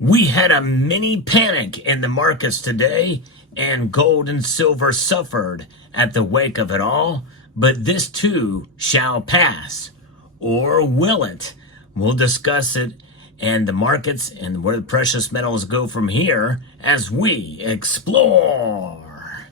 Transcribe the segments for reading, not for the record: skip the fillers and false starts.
We had a mini panic in the markets today, and gold and silver suffered at the wake of it all, but this too shall pass. Or will it? We'll discuss it and the markets and where the precious metals go from here as we explore.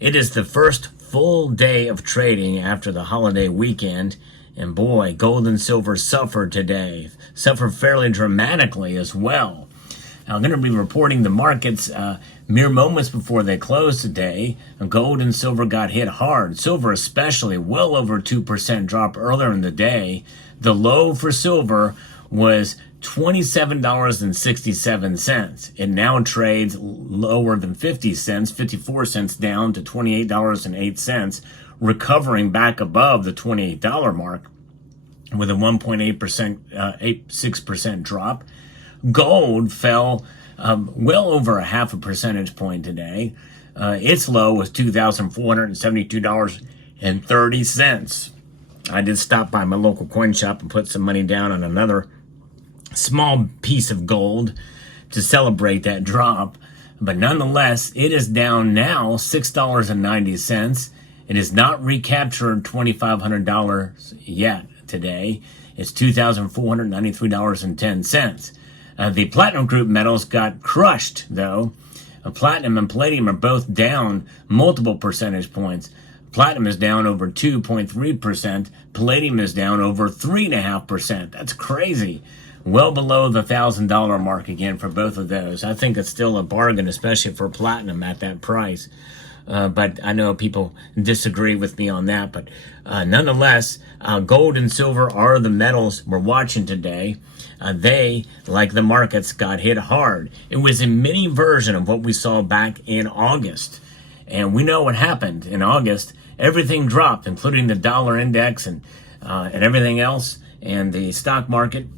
It is the first full day of trading after the holiday weekend, and boy, gold and silver suffered today. Suffered fairly dramatically as well. Now, I'm going to be reporting the markets mere moments before they closed today. Gold and silver got hit hard. Silver especially, well over 2% drop earlier in the day. The low for silver was $27.67. It now trades lower than 50 cents, 54 cents down to $28.08, recovering back above the $28 mark with a 1.86% drop. Gold fell well over a half a percentage point today. Its low was $2,472.30. I did stop by my local coin shop and put some money down on another small piece of gold to celebrate that drop, but nonetheless, it is down now $6.90. It has not recaptured $2,500 yet today. It's $2,493.10. The platinum group metals got crushed, though. Platinum and palladium are both down multiple percentage points. Platinum is down over 2.3%. Palladium is down over 3.5%. That's crazy. Well below the $1,000 mark again for both of those. I think it's still a bargain, especially for platinum at that price. But I know people disagree with me on that. But nonetheless, gold and silver are the metals we're watching today. They, like the markets, got hit hard. It was a mini version of what we saw back in August. And we know what happened in August. Everything dropped, including the dollar index and everything else. And the stock market,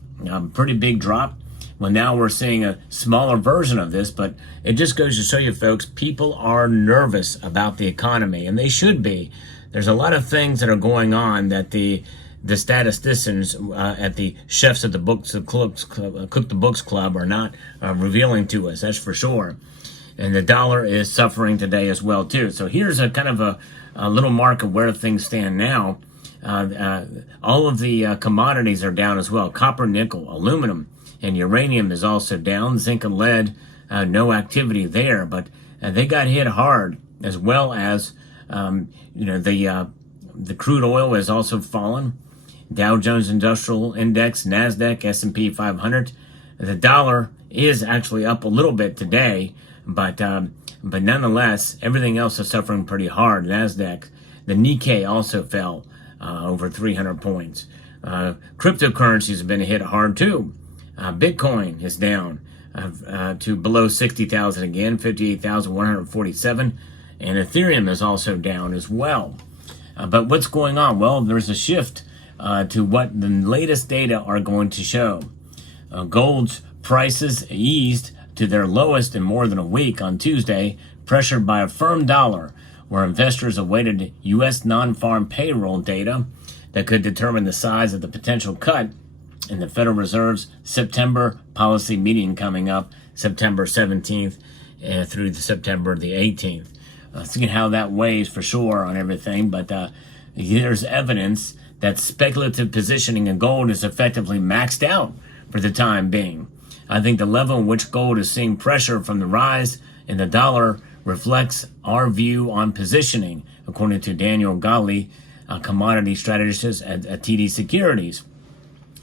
pretty big drop. Well, now we're seeing a smaller version of this, but it just goes to show you, folks, people are nervous about the economy, and they should be. There's a lot of things that are going on that the statisticians at the chefs at the Cook the Books Club are not revealing to us, that's for sure. And the dollar is suffering today as well, too. So here's a kind of a little mark of where things stand now. All of the commodities are down as well. Copper, nickel, aluminum, and uranium is also down. Zinc and lead, no activity there, but they got hit hard, as well as the crude oil has also fallen. Dow Jones Industrial Index, NASDAQ, S&P 500. The dollar is actually up a little bit today, but nonetheless, everything else is suffering pretty hard. NASDAQ, the Nikkei also fell over 300 points. Cryptocurrencies have been hit hard too. Bitcoin is down to below 60,000 again, 58,147, and Ethereum is also down as well. But what's going on? Well, there's a shift to what the latest data are going to show. Gold's prices eased to their lowest in more than a week on Tuesday, pressured by a firm dollar, where investors awaited U.S. non-farm payroll data that could determine the size of the potential cut in the Federal Reserve's September policy meeting coming up September 17th through September the 18th. See how that weighs for sure on everything, but there's evidence that speculative positioning in gold is effectively maxed out for the time being. I think the level in which gold is seeing pressure from the rise in the dollar reflects our view on positioning, according to Daniel Gali, a commodity strategist at TD Securities.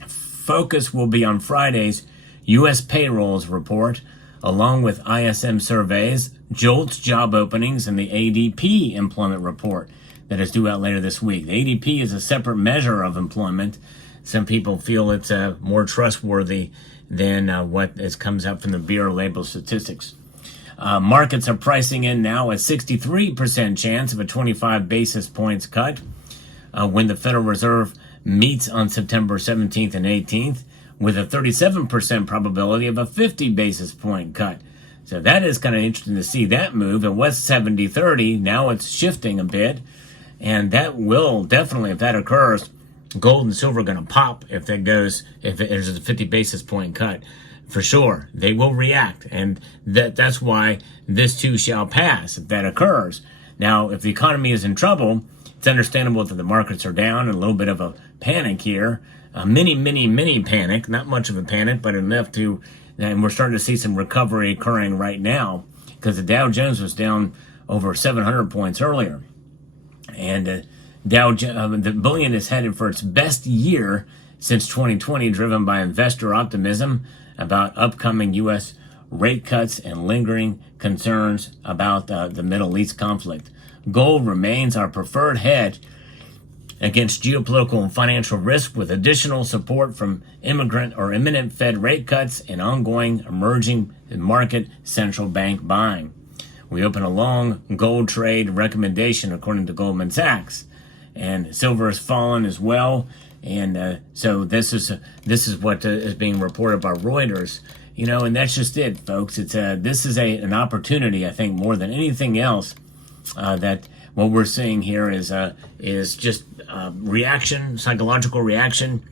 Focus will be on Friday's U.S. payrolls report, along with ISM surveys, JOLTS job openings, and the ADP employment report that is due out later this week. The ADP is a separate measure of employment. Some people feel it's more trustworthy than what comes out from the Bureau of Labor Statistics. Markets are pricing in now a 63% chance of a 25 basis points cut when the Federal Reserve meets on September 17th and 18th, with a 37% probability of a 50 basis point cut. So that is kind of interesting to see that move. It was 70-30. Now it's shifting a bit. And that will definitely, if that occurs, gold and silver going to pop if there's a 50 basis point cut. For sure, they will react, and that's why this too shall pass if that occurs. Now, if the economy is in trouble, it's understandable that the markets are down, and a little bit of a panic here, a mini panic, not much of a panic, but enough to, and we're starting to see some recovery occurring right now, because the Dow Jones was down over 700 points earlier, and the bullion is headed for its best year since 2020, driven by investor optimism about upcoming U.S. rate cuts and lingering concerns about the Middle East conflict. Gold remains our preferred hedge against geopolitical and financial risk, with additional support from imminent Fed rate cuts and ongoing emerging market central bank buying. We open a long gold trade recommendation according to Goldman Sachs, and silver has fallen as well. And so this is what is being reported by Reuters, and that's just it, folks. This is an opportunity, I think, more than anything else, that what we're seeing here is just reaction, psychological reaction,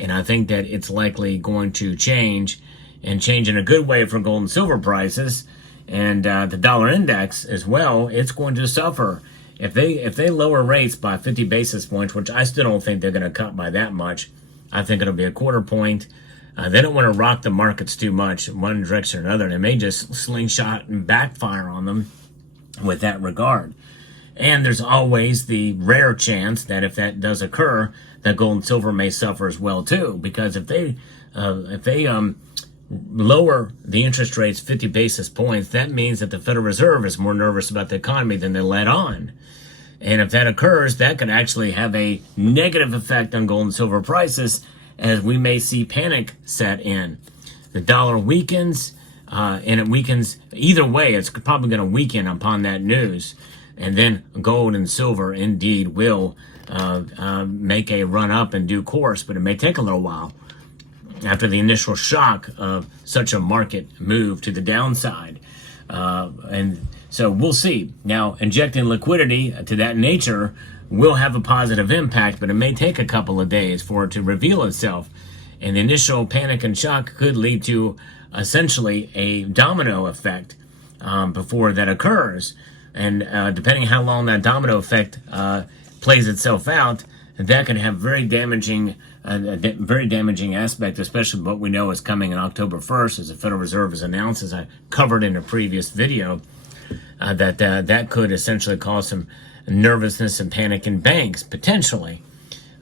and I think that it's likely going to change in a good way for gold and silver prices, and the dollar index as well. It's going to suffer. If they lower rates by 50 basis points, which I still don't think they're going to cut by that much, I think it'll be a quarter point. They don't want to rock the markets too much in one direction or another. They may just slingshot and backfire on them with that regard. And there's always the rare chance that if that does occur, that gold and silver may suffer as well too. Because if they lower the interest rates 50 basis points, that means that the Federal Reserve is more nervous about the economy than they let on. And if that occurs, that could actually have a negative effect on gold and silver prices, as we may see panic set in. The dollar weakens, and it weakens either way. It's probably going to weaken upon that news. And then gold and silver indeed will make a run up in due course, but it may take a little while after the initial shock of such a market move to the downside. And so we'll see. Now, injecting liquidity to that nature will have a positive impact, but it may take a couple of days for it to reveal itself. And the initial panic and shock could lead to essentially a domino effect before that occurs. And depending how long that domino effect plays itself out, that can have very damaging aspect, especially what we know is coming on October 1st, as the Federal Reserve has announced, as I covered in a previous video, that could essentially cause some nervousness and panic in banks, potentially.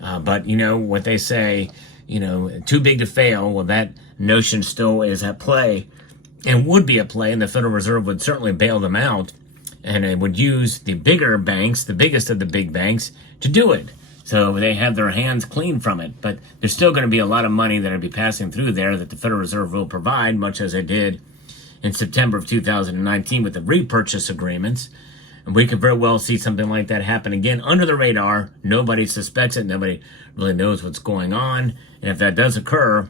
But what they say, too big to fail, well, that notion still is at play and would be at play, and the Federal Reserve would certainly bail them out, and it would use the bigger banks, the biggest of the big banks, to do it. So they have their hands clean from it. But there's still going to be a lot of money that will be passing through there that the Federal Reserve will provide, much as they did in September of 2019 with the repurchase agreements. And we could very well see something like that happen again under the radar. Nobody suspects it. Nobody really knows what's going on. And if that does occur,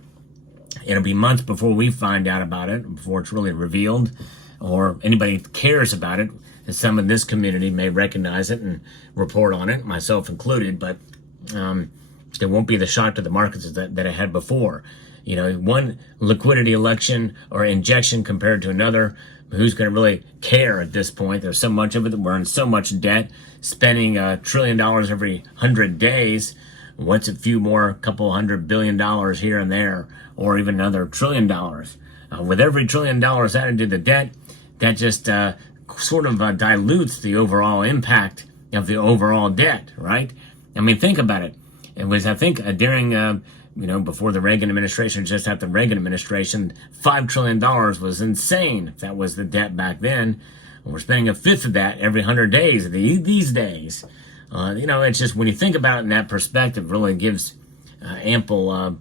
it'll be months before we find out about it, before it's really revealed, or anybody cares about it. And some in this community may recognize it and report on it, myself included, but there won't be the shock to the markets that it had before. One liquidity election or injection compared to another, who's going to really care at this point? There's so much of it, that we're in so much debt, spending $1 trillion every 100 days. What's a few more, couple $100 billion here and there, or even another $1 trillion? With every $1 trillion added to the debt, that just sort of dilutes the overall impact of the overall debt, right? I mean, think about it. It was, I think, during, before the Reagan administration, just after the Reagan administration, $5 trillion was insane. That was the debt back then. We're spending a fifth of that every 100 days these days. It's just, when you think about it in that perspective, really gives ample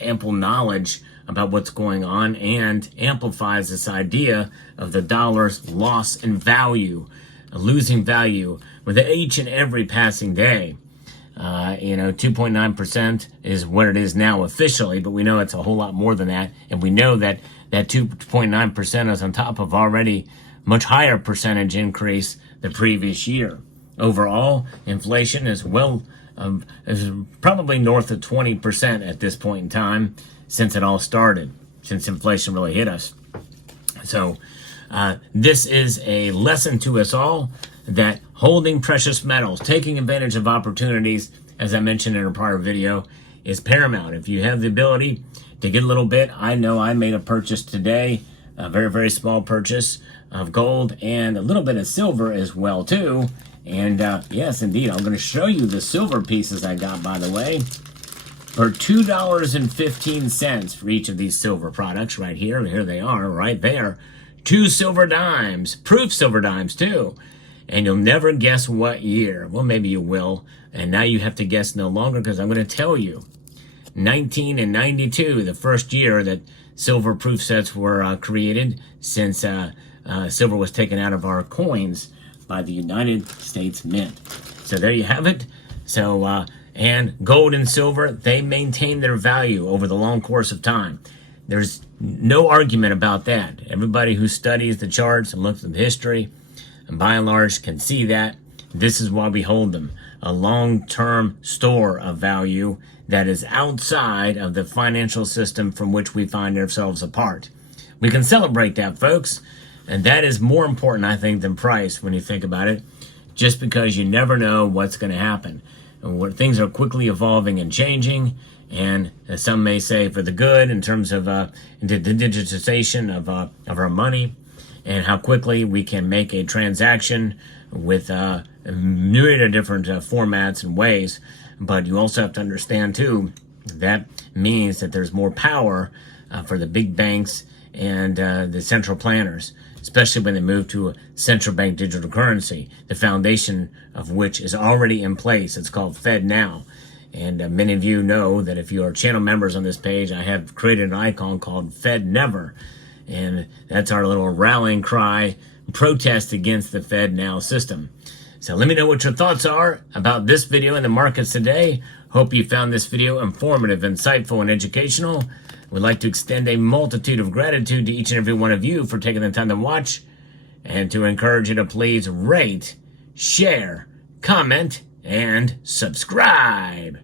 knowledge about what's going on, and amplifies this idea of the dollar's loss in value, losing value with each and every passing day. 2.9% is what it is now officially, but we know it's a whole lot more than that. And we know that 2.9% is on top of already much higher percentage increase the previous year. Overall, inflation is well is probably north of 20% at this point in time since it all started, since inflation really hit us. So this is a lesson to us all that holding precious metals, taking advantage of opportunities, as I mentioned in a prior video, is paramount. If you have the ability to get a little bit, I know I made a purchase today, a very, very small purchase of gold and a little bit of silver as well too. And yes, indeed, I'm going to show you the silver pieces I got, by the way, for $2.15 for each of these silver products right here. Here they are right there. 2 silver dimes, proof silver dimes too. And you'll never guess what year. Well, maybe you will. And now you have to guess no longer because I'm going to tell you. 1992, the first year that silver proof sets were created since silver was taken out of our coins by the United States Mint. So there you have it. So, and gold and silver, they maintain their value over the long course of time. There's no argument about that. Everybody who studies the charts and looks at the history, and by and large, can see that. This is why we hold them. A long-term store of value that is outside of the financial system from which we find ourselves apart. We can celebrate that, folks. And that is more important, I think, than price when you think about it, just because you never know what's going to happen. And where things are quickly evolving and changing, and as some may say, for the good in terms of the digitization of our money, and how quickly we can make a transaction with a myriad of different formats and ways. But you also have to understand, too, that means that there's more power for the big banks and the central planners, especially when they move to a central bank digital currency, the foundation of which is already in place. It's called FedNow. And many of you know that if you are channel members on this page, I have created an icon called Fed Never. And that's our little rallying cry, protest against the FedNow system. So let me know what your thoughts are about this video in the markets today. Hope you found this video informative, insightful, and educational. We'd like to extend a multitude of gratitude to each and every one of you for taking the time to watch, and to encourage you to please rate, share, comment, and subscribe.